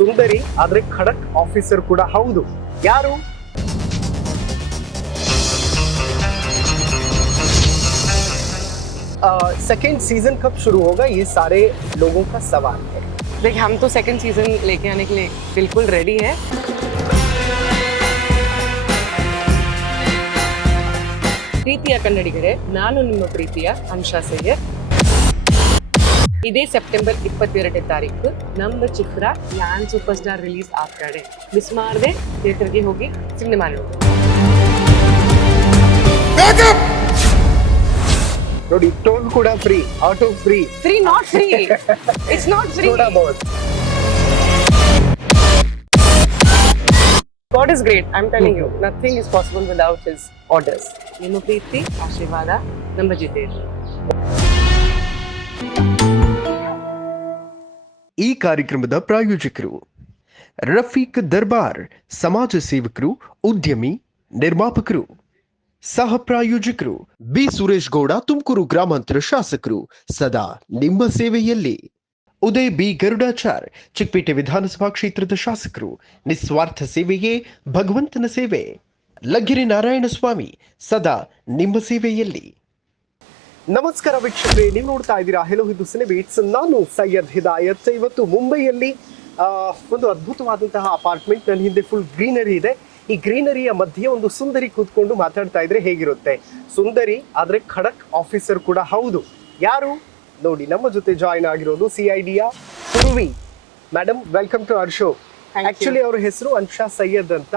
ಸುಂದರಿ ಆದ್ರೆ ಖಡಕ್ ಆಫೀಸರ್ ಕೂಡ ಹೌದು. ಯಾರು? सेकेंड सीजन कब शुरू होगा, ये सारे लोगों का सवाल है. देखिए हम तो सेकंड सीजन लेके आने के लिए बिल्कुल रेडी है. ಪ್ರೀತಿಯ ಕನ್ನಡಿಗರೇ, ನಾನು ನಿಮ್ಮ ಪ್ರೀತಿಯ ಅಂಶಾ ಸಯ್ಯದ್. ಇದೇ ಸೆಪ್ಟೆಂಬರ್ 22ನೇ ತಾರೀಕು ನಮ್ಮ ಚಿತ್ರ ಯಾನ್ ಸೂಪರ್ ಸ್ಟಾರ್ ರಿಲೀಸ್ ಆಗ್ತಾ ಇದೆ. ಮಿಸ್ ಮಾಡದೆ ಥಿಯೇಟರ್ಗೆ ಹೋಗಿ ಸಿನಿಮಾ ನೋಡಿ. ನೋಡಿ, ಟೋಲ್ ಕೂಡ free, auto free. Free not free, it's not free. God is great. I'm telling you, nothing is possible without His orders. ನಿಮ್ಮ ಪ್ರೀತಿ, ಆಶೀರ್ವಾದ, ನಮ್ಮ ಜೊತೆ ಇರ್ಲಿ. ಈ ಕಾರ್ಯಕ್ರಮದ ಪ್ರಾಯೋಜಕರು ರಫೀಕ್ ದರ್ಬಾರ್, ಸಮಾಜ ಸೇವಕರು, ಉದ್ಯಮಿ, ನಿರ್ಮಾಪಕರು. ಸಹ ಪ್ರಾಯೋಜಕರು ಬಿ ಸುರೇಶ್ ಗೌಡ, ತುಮಕೂರು ಗ್ರಾಮಾಂತರ ಶಾಸಕರು, ಸದಾ ನಿಮ್ಮ ಸೇವೆಯಲ್ಲಿ. ಉದಯ್ ಬಿ ಗರುಡಾಚಾರ್, ಚಿಕ್ಕಪೇಟೆ ವಿಧಾನಸಭಾ ಕ್ಷೇತ್ರದ ಶಾಸಕರು, ನಿಸ್ವಾರ್ಥ ಸೇವೆಯೇ ಭಗವಂತನ ಸೇವೆ. ಲಗ್ಗೆರೆ ನಾರಾಯಣ ಸ್ವಾಮಿ, ಸದಾ ನಿಮ್ಮ ಸೇವೆಯಲ್ಲಿ. ನಮಸ್ಕಾರ ವೀಕ್ಷಕರೇ, ನೀವು ನೋಡ್ತಾ ಇದ್ದೀರಾ ಹೆಲೋ ಇದು ಸಿನಿಬೇಟ್ಸ್. ನಾನು ಸೈಯದ್ ಹಿದಾಯತ್. ಇವತ್ತು ಮುಂಬೈಯಲ್ಲಿ ಒಂದು ಅದ್ಭುತವಾದಂತಹ ಅಪಾರ್ಟ್ಮೆಂಟ್. ನನ್ನ ಹಿಂದೆ ಫುಲ್ ಗ್ರೀನರಿ ಇದೆ. ಈ ಗ್ರೀನರಿಯ ಮಧ್ಯೆ ಒಂದು ಸುಂದರಿ ಕೂತ್ಕೊಂಡು ಮಾತಾಡ್ತಾ ಇದ್ರೆ ಹೇಗಿರುತ್ತೆ? ಸುಂದರಿ ಆದ್ರೆ ಖಡಕ್ ಆಫೀಸರ್ ಕೂಡ ಹೌದು. ಯಾರು? ನೋಡಿ, ನಮ್ಮ ಜೊತೆ ಜಾಯಿನ್ ಆಗಿರೋದು CIDಯ Purvi madam. Welcome to our show. Actually ಅವ್ರ ಹೆಸರು ಅಂಶಾ ಸಯ್ಯದ್ ಅಂತ,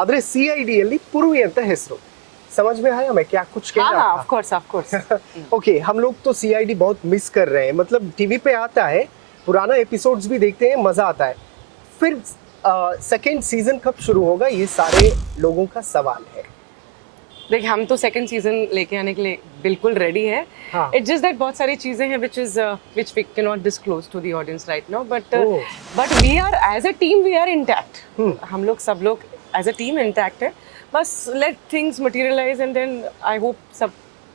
ಆದ್ರೆ CIDಯಲ್ಲಿ ಪುರ್ವಿ ಅಂತ ಹೆಸರು. समझ में आया मैं क्या कुछ कह रहा था? Of course. ओके, हम लोग तो CID बहुत मिस कर रहे हैं. मतलब टीवी पे आता है, पुराना एपिसोड्स भी देखते हैं, मजा आता है. फिर सेकेंड सीजन कब शुरू होगा, ये सारे लोगों का सवाल है. देखिए हम तो सेकंड सीजन लेके आने के लिए बिल्कुल रेडी है. इट्स जस्ट दैट बहुत सारी चीजें हैं which we cannot disclose to the audience right now, but we are as a team we are intact. हम लोग सब लोग as a team intact है. बस let things materialize and then I hope सब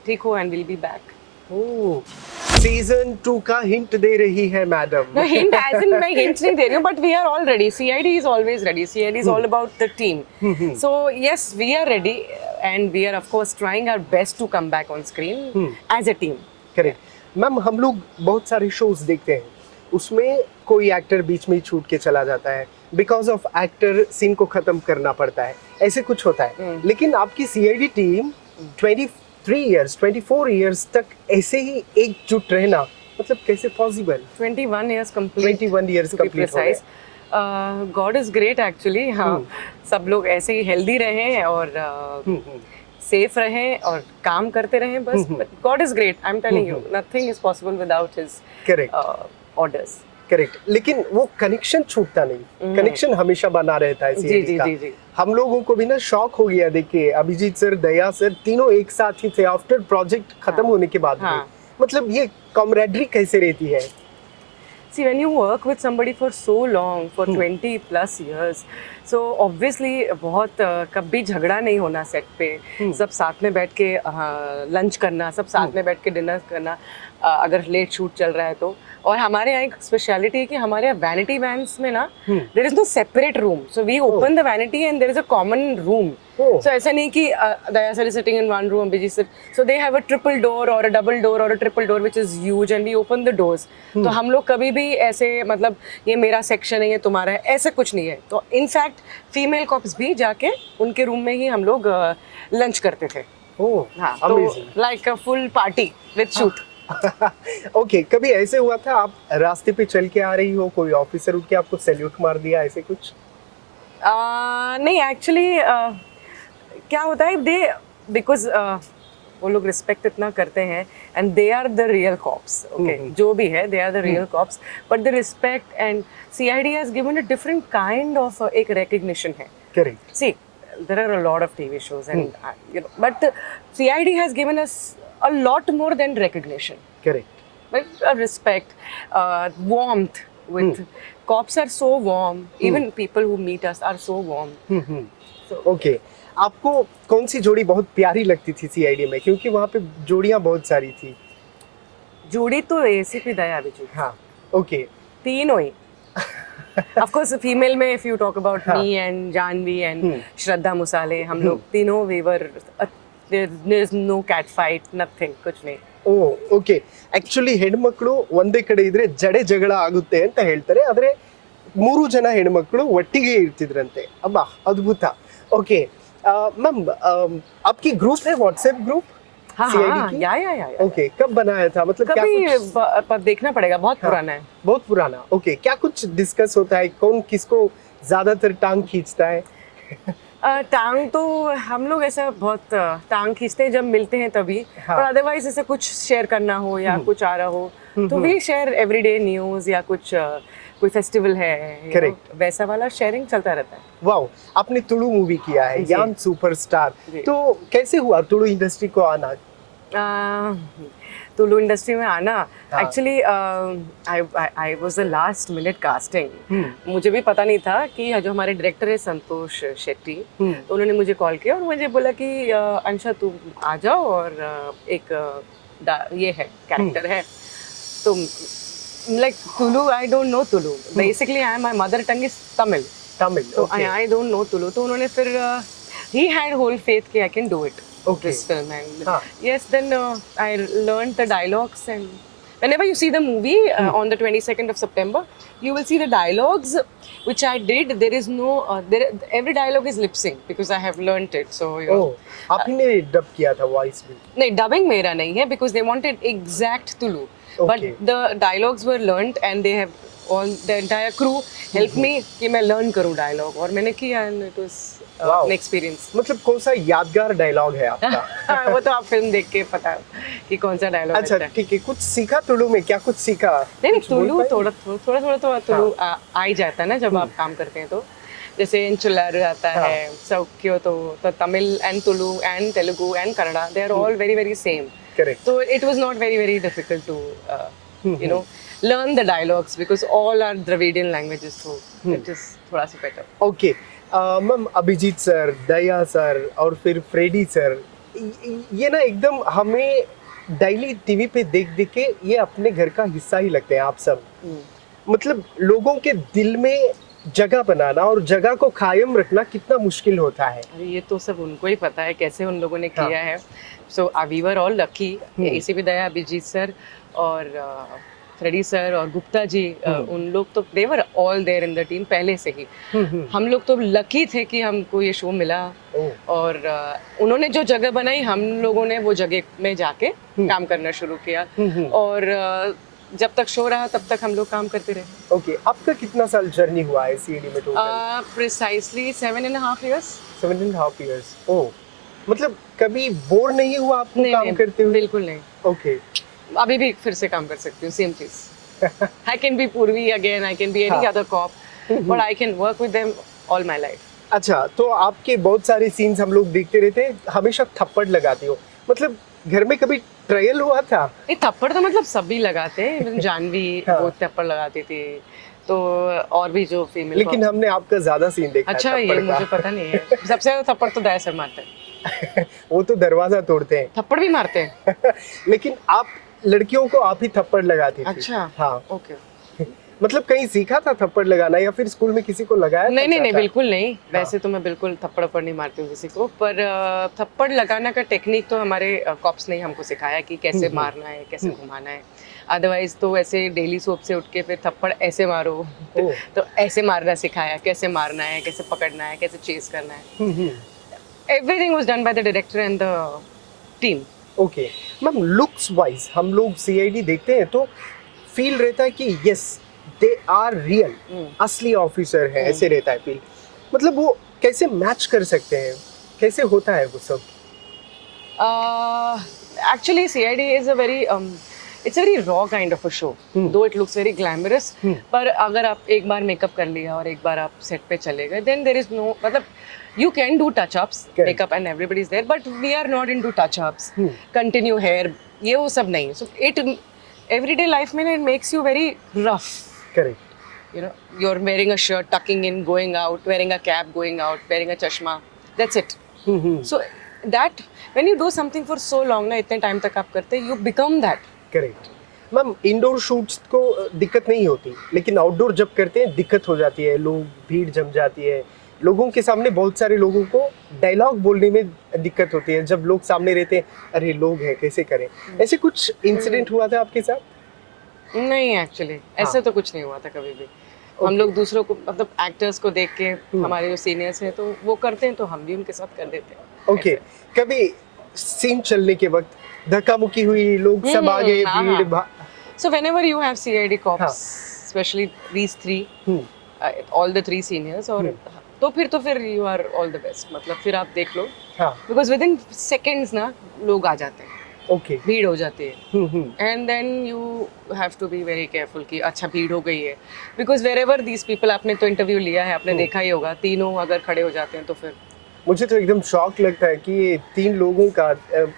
ठीक हो and we'll be back. Season 2 का हिंट दे रही है madam. No hint as in मैं hint नहीं दे रही हूँ, but we are all ready. CID is always ready. CID is all about the team. So yes, we are ready and we are of course trying our best to come back on screen as a team. Correct ma'am. हम लोग बहुत सारे shows देखते हैं, उसमें कोई actor बीच में ही छूट के चला जाता है. बिकॉज ऑफ एक्टर सीन को खत्म करना पड़ता है, ऐसे कुछ होता है. लेकिन आपकी CID टीम 24 इयर्स तक ऐसे ही एकजुट रहना, मतलब कैसे possible? 21 years complete. 21 years to be complete हो precise. God is great actually. हाँ, सब लोग ऐसे ही हेल्दी रहें और सेफ रहें और काम करते रहें बस. But God is great. I'm telling you, nothing is possible without His correct orders. Correct. लेकिन वो कनेक्शन छूटता नहीं, कनेक्शन हमेशा बना रहता है CID का. जी. हम लोगों को भी ना शॉक हो गया देखिए, अभिजीत सर, दया सर, तीनों एक साथ ही थे आफ्टर प्रोजेक्ट खत्म होने के बाद भी. मतलब ये कॉमरेडरी कैसे रहती है? See, when you work with somebody for so long, for 20 plus years, so obviously बहुत कभी झगड़ा नहीं होना सेट पे. सब साथ में बैठ के लंच करना, सब साथ में बैठ के डिनर करना, अगर लेट शूट चल रहा है तो. और हमारे यहाँ एक स्पेशलिटी है कि हमारे यहाँ वैनिटी वैन्स में ना there is no separate room. So we open the vanity and there is a common room. So ऐसा नहीं कि Daya sir is sitting in one room, Abhijeet sir. So they have a triple door और a double door और a triple door which is huge and we open the doors. तो हम लोग कभी भी ऐसे मतलब ये मेरा सेक्शन है, ये तुम्हारा है, ऐसा कुछ नहीं है. तो इनफैक्ट फीमेल कॉप्स भी जाके उनके रूम में ही हम लोग लंच करते थे. हाँ, तो like a full party with shoot. Okay, कभी ऐसे हुआ था आप रास्ते पे चल के आ रही हो, कोई ऑफिसर उठ के आपको सैल्यूट मार दिया, ऐसे कुछ? नहीं एक्चुअली क्या होता है, दे बिकॉज वो लोग रिस्पेक्ट इतना करते हैं and they are the real cops. Okay, जो भी है they are the real cops, but the respect and CID has given a different kind of एक रिकग्निशन है. Correct. See, there are a lot of TV shows and but CID has given us a lot more than recognition. Correct. Like respect, warmth with cops are so warm. Even people who meet us are so warm. So, okay. आपको कौन सी जोड़ी बहुत प्यारी लगती थी CID में, क्योंकि वहाँ पे जोड़ियाँ बहुत सारी थी? जोड़ी तो ACP दया बिजू. हाँ. ओके. तीनों ही. Of course, female में if you talk about me and Janvi and Shraddha Musale, हम लोग तीनों we were there's no cat fight, nothing, कुछ नहीं. ಓ ಓಕೆ ಆಕ್ಚುಲಿ ಹೆಣ್ಮಕ್ಳು ಒಂದೇ ಕಡೆ ಇದ್ರೆ ಜಡೆ ಜಗಳ ಆಗುತ್ತೆ ಅಂತ ಹೇಳ್ತಾರೆ, ಆದ್ರೆ 3 ಜನ ಹೆಣ್ಮಕ್ಳು ಒಟ್ಟಿಗೆ ಇರ್ತಿದ್ರಂತೆ. ಅಬ್ಬಾ ಅದ್ಭುತ. ಓಕೆ मैम आपकी ग्रुप है व्हाट्सएप ग्रुप? हाँ CID हाँ की? या ओके कब बनाया था, मतलब क्या कभी कुछ पर देखना पड़ेगा, बहुत हाँ, पुराना है. बहुत पुराना. ओके क्या कुछ डिस्कस होता है, कौन किसको ज्यादातर टांग खींचता है? टांग तो हम लोग ऐसा बहुत टांग खींचते हैं जब मिलते हैं तभी, हाँ. पर अदरवाइज ऐसा कुछ शेयर करना हो या कुछ आ रहा हो तो वी शेयर एवरीडे न्यूज या कुछ कोई फेस्टिवल है, you know, Correct. वैसा वाला शेयरिंग चलता रहता है. वाओ, आपने तुलु मूवी किया है, जी. यान सुपरस्टार. जी. तो कैसे हुआ तुलु इंडस्ट्री को आना? तुलु इंडस्ट्री में आना हाँ. Actually I was the last minute casting. मुझे भी पता नहीं था कि जो हमारे डायरेक्टर है संतोष शेट्टी, तो उन्होंने मुझे कॉल किया और मुझे बोला कि अंशा तुम आ जाओ और एक ये है कैरेक्टर है. तो like Tulu I don't know Tulu, basically I my mother tongue is Tamil, Tamil. तो okay. I don't know Tulu. तो उन्होंने फिर ही हैड होल फेथ कि I can do it Okay. this film and हाँ. yes then I learned the dialogues and whenever you see the movie on the 22nd of September you will see the dialogues which I did. There is no every dialogue is lip sync because I have learnt it, so you know. ओह, आप ही ने dub किया था voice में? नहीं, dubbing मेरा नहीं है because they wanted exact Tulu, Okay. but the dialogues were learnt and they have all the entire crew helped me कि मैं learn करूँ dialogue और मैंने किया and it was Wow. an experience. मतलब कौन सा यादगार डायलॉग है आपका? वो तो आप फिल्म देख के पता कि कौन सा डायलॉग अच्छा ठीक है, कुछ सीखा तुलु में, क्या कुछ सीखा? नहीं कुछ बोल तुलु पाएंगे? थोड़ा तो तुलु आ ही जाता है ना जब आप काम करते हैं. तो जैसे इंचुलर आता है, सौक्यो, तो Tamil and Tulu and Telugu and Kannada they are all very very same. Correct. So it was not very very difficult to you know learn the dialogues because all are Dravidian languages, so it is थोड़ा सा better. Okay ma'am, Abhijeet sir, Daya sir और फिर Freddy sir, ये ना एकदम हमें daily TV पे देख देख के ये अपने घर का हिस्सा ही लगते हैं आप सब. मतलब लोगों के दिल में जगह बनाना और जगह को कायम रखना कितना मुश्किल होता है. अरे ये तो सब उनको ही पता है कैसे उन लोगों ने हाँ. किया है. So we were all lucky, इसी भी दया, अभिजीत सर और फ्रेडी सर और गुप्ता जी, उन लोग तो they were all there in the team पहले से ही. हम लोग तो लकी थे कि हमको ये शो मिला ओह, और उन्होंने जो जगह बनाई हम लोगों ने वो जगह में जाके काम करना शुरू किया और जब तक शो रहा तब तक हम लोग काम करते रहे. ओके आपका कितना साल जर्नी हुआ है सीडी में टोटल? Precisely 7.5 years. 7.5 years. ओह, मतलब कभी बोर नहीं हुआ आपको काम करते हुए? बिल्कुल नहीं. ओके अभी भी फिर से काम कर सकती हूँ सेम चीज. I can be Purvi again, I can be any other cop, but I can work with them all my life. अच्छा, तो आपके बहुत सारे सीन्स हम लोग देखते रहते हैं, हमेशा थप्पड़ लगाती हो, मतलब घर में कभी ट्रायल हुआ था? ये थप्पड़ तो मतलब सभी लगाते हैं, इवन जानवी हाँ. बहुत थप्पड़ लगाती थी, तो और भी जो फीमेल. लेकिन हमने आपका ज्यादा सीन देखा है अच्छा, ये थप्पड़ मुझे का. पता नहीं है. सबसे ज्यादा थप्पड़ तो दया सर मारते हैं. वो तो दरवाजा तोड़ते हैं. थप्पड़ भी मारते हैं. लेकिन आप लड़कियों को आप ही थप्पड़ लगाती थी. अच्छा. हाँ, ओके. मतलब कहीं सीखा था थप्पड़ लगाना या फिर स्कूल में किसी को लगाया था? नहीं नहीं नहीं, चाचा? बिल्कुल नहीं. वैसे तो मैं बिल्कुल थप्पड़ नहीं मारती हूँ किसी को, पर थप्पड़ लगाना का टेक्निक तो हमारे कॉप्स ने हमको सिखाया कि कैसे मारना है, कैसे घुमाना है. अदरवाइज तो ऐसे डेली सोप से उठ के फिर थप्पड़ ऐसे मारो, ओह. तो ऐसे मारना सिखाया, कैसे मारना है, कैसे पकड़ना है, कैसे चेस करना है. Everything was done by the director and the team. Okay ma'am, looks wise हम लोग सीआईडी देखते हैं तो फील रहता है कि यस दे आर रियल, असली ऑफिसर है, ऐसे रहता है फील. मतलब वो कैसे मैच कर सकते हैं, कैसे होता है वो सब? Actually CID is a very it's a very raw kind of a show, though it looks very glamorous. पर अगर आप एक बार मेकअप कर लिया और एक बार आप सेट पे चले गए, then there is no, मतलब you can do touch ups, Correct. makeup and everybody is there, but we are not into touch ups, continue hair, ये वो सब नहीं. So it everyday life में it makes you very rough. Correct. You know, you're wearing a shirt, tucking in, going out, wearing a cap, going out, wearing a chashma. That's it. So that when you do something for so long ना, इतने time तक आप करते, you become that. Correct. Ma'am indoor shoots को दिक्कत नहीं होती, लेकिन आउटडोर जब करते हैं दिक्कत हो जाती है, लोग भीड़ जम जाती है, लोगों के सामने बहुत सारे लोगों को डायलॉग बोलने में दिक्कत होती है, जब लोग सामने रहते हैं अरे लोग हैं कैसे करें। ऐसे कुछ इंसिडेंट हुआ था आपके साथ? नहीं एक्चुअली ऐसे तो कुछ नहीं हुआ था कभी भी। हम लोग दूसरों को मतलब एक्टर्स को देख के हमारे जो सीनियर्स हैं तो वो करते हैं तो हम भी उनके साथ कर देते हैं। ओके, कभी सीन चलने के वक्त धक्का मुक्की हुई, लोग सब आ गए, भीड़ So whenever you have CID cops, हाँ. especially these three, all the three seniors, और तो फिर you are all the best, मतलब फिर आप देख लो, हाँ because within seconds ना लोग आ जाते हैं, ओके भीड़ हो जाती है, and then you have to be very careful कि अच्छा भीड़ हो गई है, because wherever these people, आपने तो इंटरव्यू लिया है, आपने देखा ही होगा, तीनों अगर खड़े हो जाते हैं तो फिर मुझे तो एकदम शॉक लगता है कि ये 3 लोगों का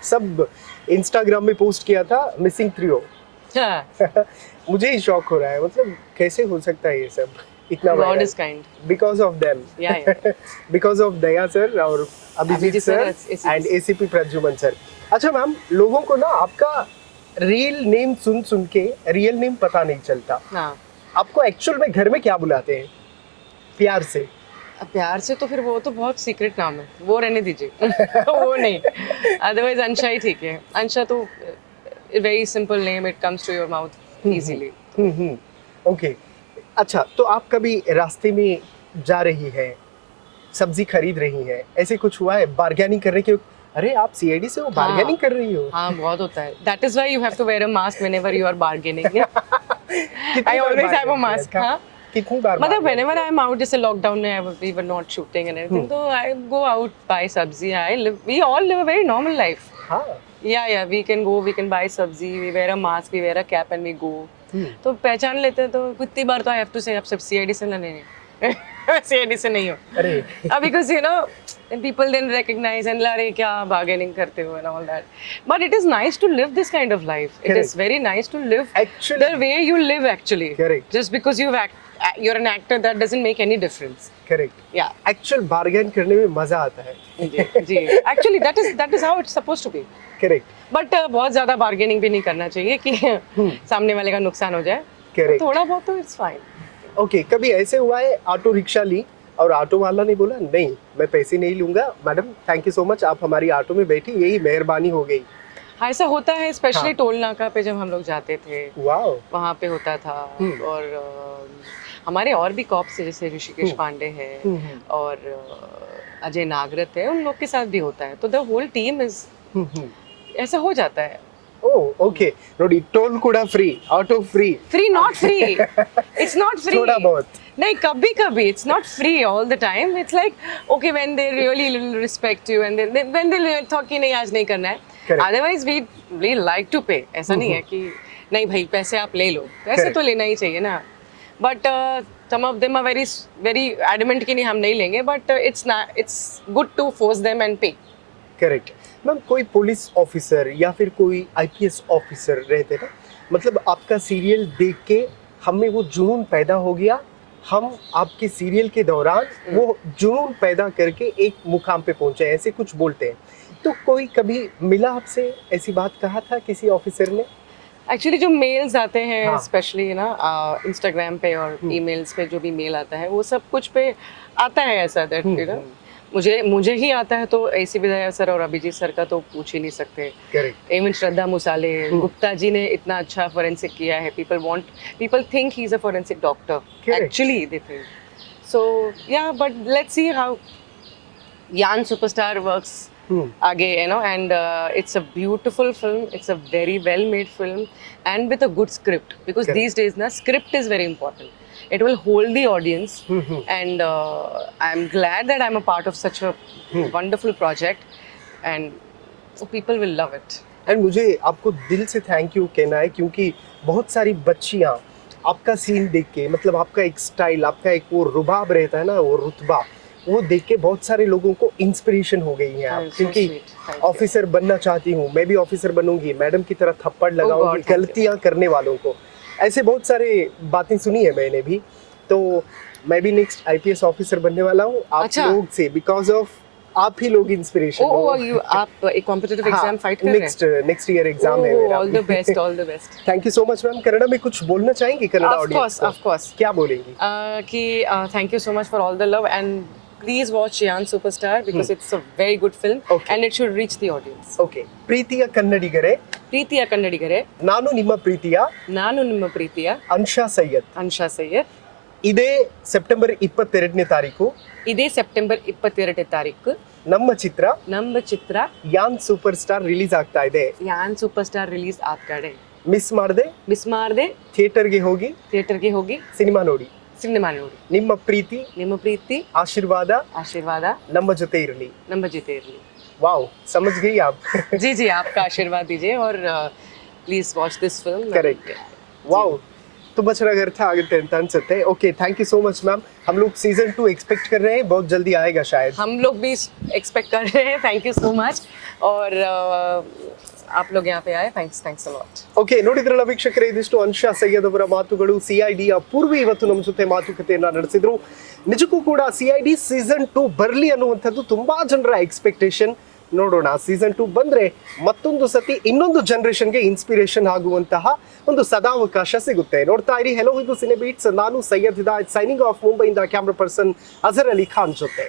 सब इंस्टाग्राम में पोस्ट किया था मिसिंग ट्रियो। हाँ, मुझे ही शॉक हो रहा है, मतलब कैसे हो सकता है ये सब इतना God is kind. Because of them, Yeah. Because of Daya sir और Abhijeet Abhijeet sir sir, and ACP Pradyuman sir. अच्छा मैम, लोगों को ना आपका रियल नेम सुन सुन के रियल नेम पता नहीं चलता, हाँ, आपको एक्चुअल में घर में क्या बुलाते हैं प्यार से? अब प्यार से तो फिर वो तो बहुत सीक्रेट नाम है, वो रहने दीजिए। वो नहीं, अदरवाइज अंशा ही ठीक है। अंशा तो very simple name, it comes to your mouth easily. Okay, अच्छा तो आप कभी रास्ते में जा रही है, सब्जी खरीद रही है, ऐसे कुछ हुआ है बार्गेनिंग करने के, अरे आप सीआईडी से हो बार्गेनिंग कर रही हो? हाँ, बहुत होता है। That is why you have to wear a mask whenever you are bargaining. I always have a mask. हाँ, कितनी बार मतलब व्हेनेवर आई एम आउट, जैसे लॉकडाउन में we were not shooting and everything, तो I go out buy sabzi, I live, we all live a very normal life. हाँ या we can go, we can buy sabzi, we wear a mask, we wear a cap and we go. तो पहचान लेते हैं, तो कितनी बार तो आई हैव टू से आप सब सीआईडी से ना, नहीं सीआईडी से नहीं हो, अरे because you know people then recognize and अरे क्या bargaining करते हो and all that, but it is nice to live this kind of life. It Correct. is very nice to live Actually- the way you live actually. Correct. Just because you're an actor, that doesn't make any difference. Correct, Yeah. Actual bargain करने में मजा आता है। जी actually that is how it's supposed to be. Correct But बहुत ज़्यादा bargaining भी नहीं करना चाहिए कि सामने वाले का नुकसान हो जाए। करेक्ट, थोड़ा बहुत तो it's fine. ओके। कभी ऐसे हुआ है ऑटो रिक्शा ली और ऑटो वाला ने बोला नहीं मैं पैसे नहीं लूंगा, madam thank you so much, आप हमारी ऑटो में बैठी, यही मेहरबानी हो गई? हाँ, ऐसा होता है, स्पेशली हाँ। टोल नाका पे जब हम लोग जाते थे, वाओ, वहाँ पे होता था। और हमारे और भी कॉप्स जैसे ऋषिकेश पांडे हैं और अजय नागरथ है, उन लोग के साथ भी होता है, तो द होल टीम इज, ऐसा हो जाता है। ಓ ಓಕೆ ನೋಡಿ, ಟೋಲ್ ಕೂಡ free, auto free, free not free, it's not free, थोड़ा बहुत। नहीं कभी कभी it's not free all the time, it's like okay when they really respect you and when they thought कि नहीं आज नहीं करना है, Correct. Otherwise we like to pay. ऐसा नहीं है कि नहीं भाई पैसे आप ले लो, पैसे Correct. तो लेना ही चाहिए ना, but some of them are very adamant कि नहीं हम नहीं लेंगे, but it's good to force them and pay. Correct. Ma'am कोई पुलिस ऑफिसर या फिर कोई आईपीएस ऑफिसर रहते ना, मतलब आपका सीरियल देख के हमें वो जुनून पैदा हो गया, हम आपके सीरियल के दौरान वो जुनून पैदा करके एक मुकाम पे पहुंचे, ऐसे कुछ बोलते हैं, तो कोई कभी मिला आपसे, ऐसी बात कहा था किसी ऑफिसर ने? एक्चुअली जो मेल्स आते हैं हाँ। स्पेशली ना इंस्टाग्राम पे और ईमेल्स पे जो भी मेल आता है, वो सब कुछ पे आता है ऐसा दैट यू नो, मुझे ही आता है, तो ऐसी विधायक सर और अभिजीत सर का तो पूछ ही नहीं सकते। करेक्ट, इवन श्रद्धा मुसाले गुप्ता जी ने इतना अच्छा फोरेंसिक किया है, people think he's a forensic doctor. Correct. Actually they think so, yeah, but let's see how Yan Superstar works आगे, you know, and it's a beautiful film, it's a very well made film and with a good script, because Correct. these days na script is very important. It will hold the audience, and I'm glad that I'm a part of such a wonderful project, and people will love it. And मुझे आपको दिल से thank you कहना है, क्योंकि बहुत सारी बच्चियां आपका सीन देख के, मतलब आपका एक स्टाइल, आपका एक वो रुबाब रहता है ना, वो रुतबा, वो देख के बहुत सारे लोगों को इंस्पिरेशन हो गई हैं आप, So क्योंकि sweet. Thank you. ऑफिसर बनना चाहती हूँ, मैं भी ऑफिसर बनूंगी, मैडम की तरह थप्पड़ लगाऊंगी God, thank you. गलतियां करने वालों को, ऐसे बहुत सारे बातें सुनी है मैंने भी, तो मैं भी नेक्स्ट आईपीएस ऑफिसर बनने वाला हूँ आप अच्छा। लोग से, बिकॉज ऑफ आप ही लोग इंस्पिरेशन ओ यू आप एक कॉम्पिटिटिव एग्जाम फाइट कर रहे हैं? नेक्स्ट ईयर एग्जाम है मेरा। All the best, all the best. Thank you so much ma'am. Kannada में कुछ बोलना चाहेंगी कन्नड़ा Of ऑडियंस course, को? of course. क्या बोलेंगी? कि thank you so much for all the love and please watch Yan Superstar because it's a very good film Okay. and it should reach the audience. Okay, ಪ್ರೀತಿಯ ಕನ್ನಡಿಗರೇ, ಪ್ರೀತಿಯ ಕನ್ನಡಿಗರೇ, ನಾನು ನಿಮ್ಮ ಪ್ರೀತಿಯ ನಾನು ನಿಮ್ಮ ಪ್ರೀತಿಯ ಅನ್ಶಾ ಸೈಯದ್. ಅನ್ಶಾ ಸೈಯದ್. ಇದೇ ಸೆಪ್ಟೆಂಬರ್ 22ನೇ ತಾರೀಕು ಇದೇ ಸೆಪ್ಟೆಂಬರ್ 22ನೇ ತಾರೀಕು ನಮ್ಮ ಚಿತ್ರ ನಮ್ಮ ಚಿತ್ರ ಯಾನ್ ಸೂಪರ್ ಸ್ಟಾರ್ ರಿಲೀಸ್ ಆಗ್ತಾ ಇದೆ. ಯಾನ್ ಸೂಪರ್ ಸ್ಟಾರ್ ರಿಲೀಸ್ ಆಗ್ತಾ ಇದೆ. ಮಿಸ್ ಮಾಡದೆ ಮಿಸ್ ಮಾಡದೆ ಥಿಯೇಟರ್ಗೆ ಹೋಗಿ ಥಿಯೇಟರ್ಗೆ ಹೋಗಿ ಸಿನಿಮಾ ನೋಡಿ. ಸಿನಿಮಾ ನೋಡಿ. ನಿಮ್ಮ ಪ್ರೀತಿ, ನಿಮ್ಮ ಪ್ರೀತಿ, ಆಶೀರ್ವಾದ ಆಶೀರ್ವಾದ ನಮ್ಮ ಜೊತೆ ಇರಲಿ. ನಮ್ಮ ಜೊತೆ ಇರಲಿ. ವಾವ್, समझ गई आप? जी जी, आपका आशीर्वाद दीजिए और please watch this film. Correct. Wow, ತುಂಬಾ ಚೆನ್ನಾಗಿ ಅರ್ಥ ಆಗುತ್ತೆ ಅಂತ ಅನ್ಸುತ್ತೆ. Okay, thank you so much ma'am. हम लोग सीजन 2 एक्सपेक्ट कर रहे हैं, बहुत जल्दी आएगा शायद. हम लोग भी एक्सपेक्ट कर रहे हैं. थैंक यू सो मच और आप लोग यहाँ पे आए. Thanks a lot. ಓಕೆ, ನೋಡಿದ್ರಲ್ಲ ವೀಕ್ಷಕರೇ, ಇದಿಷ್ಟು ಅನ್ಶಾ ಸೈಯದ್ ಅವರ ಮಾತುಗಳು. CID ಪೂರ್ವಿ ಇವತ್ತು ನಮ್ಮ ಜೊತೆ ಮಾತುಕತೆಯನ್ನ ನಡೆಸಿದ್ರು. ನಿಜಕ್ಕೂ ಕೂಡ CID ಸೀಸನ್ 2 ಬರಲಿ ಅನ್ನುವಂಥದ್ದು ತುಂಬಾ ಜನರ ಎಕ್ಸ್ಪೆಕ್ಟೇಷನ್. ನೋಡೋಣ, ಸೀಸನ್ 2 ಬಂದ್ರೆ ಮತ್ತೊಂದು ಸತಿ ಇನ್ನೊಂದು ಜನರೇಷನ್ಗೆ ಇನ್ಸ್ಪಿರೇಷನ್ ಆಗುವಂತಹ ಒಂದು ಸದಾವಕಾಶ ಸಿಗುತ್ತೆ. ನೋಡ್ತಾ ಇರಿ ಹೆಲೋ ಇದು ಸಿನೆ ಬೀಟ್ಸ್. ನಾನು ಸೈಯದ್ ಹಿದಾಯತ್ ಸೈನಿಂಗ್ ಆಫ್ ಮುಂಬೈಯಿಂದ ಕ್ಯಾಮ್ರಾ ಪರ್ಸನ್ ಅಜರ್ ಅಲಿ ಖಾನ್ ಜೊತೆ.